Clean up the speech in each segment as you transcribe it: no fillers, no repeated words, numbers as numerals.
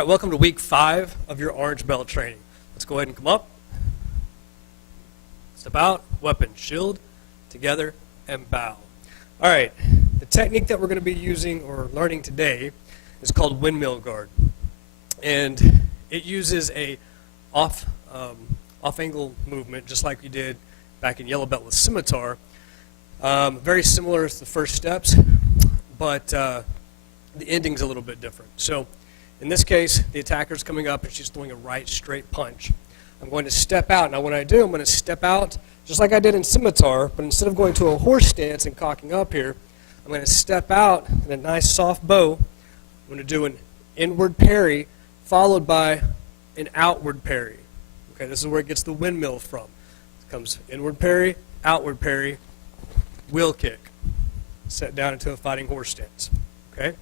right, welcome to week 5 of your orange belt training. Let's go ahead and come up. Step out, weapon, shield, together, and bow. All right, the technique that we're going to be using or learning today is called windmill guard. And it uses a off-angle movement, just like we did back in yellow belt with scimitar. Very similar to the first steps, but the ending's a little bit different. So in this case, the attacker's coming up and she's throwing a right straight punch. I'm going to step out. Now when I do, I'm going to step out just like I did in scimitar, but instead of going to a horse stance and cocking up here, I'm going to step out in a nice soft bow. I'm going to do an inward parry followed by an outward parry. Okay, this is where it gets the windmill from. It comes inward parry, outward parry, wheel kick, set down into a fighting horse stance. Okay?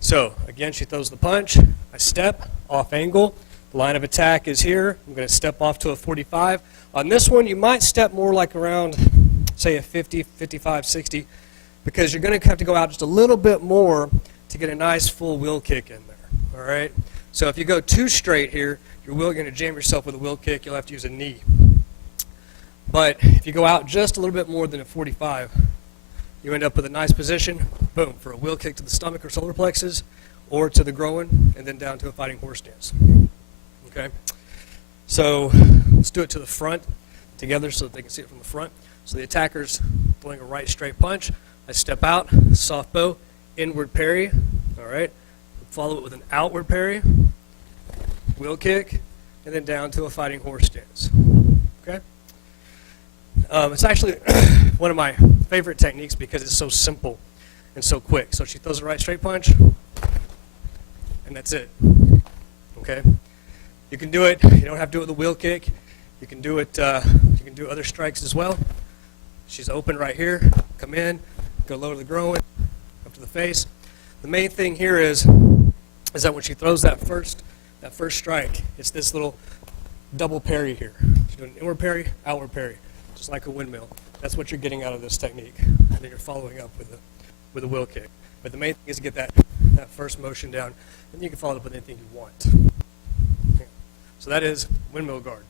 So, again, she throws the punch. I step off angle. The line of attack is here. I'm going to step off to a 45. On this one, you might step more like around, say, a 50, 55, 60, because you're going to have to go out just a little bit more to get a nice full wheel kick in there. All right? So if you go too straight here, you're going to jam yourself with a wheel kick. You'll have to use a knee. But if you go out just a little bit more than a 45, you end up with a nice position, boom, for a wheel kick to the stomach or solar plexus, or to the groin, and then down to a fighting horse stance. Okay? So let's do it to the front together so that they can see it from the front. So the attacker's throwing a right straight punch. I step out, soft bow, inward parry. All right? Follow it with an outward parry, wheel kick, and then down to a fighting horse stance. Okay? It's actually one of my favorite techniques because it's so simple and so quick. So she throws a right straight punch, and that's it. Okay? You can do it. You don't have to do it with a wheel kick. You can do it. You can do other strikes as well. She's open right here. Come in, go low to the groin, up to the face. The main thing here is that when she throws that first strike, it's this little double parry here. She's doing an inward parry, outward parry, just like a windmill. That's what you're getting out of this technique. And then you're following up with a wheel kick. But the main thing is to get that first motion down, and you can follow it up with anything you want. Okay. So that is windmill guard.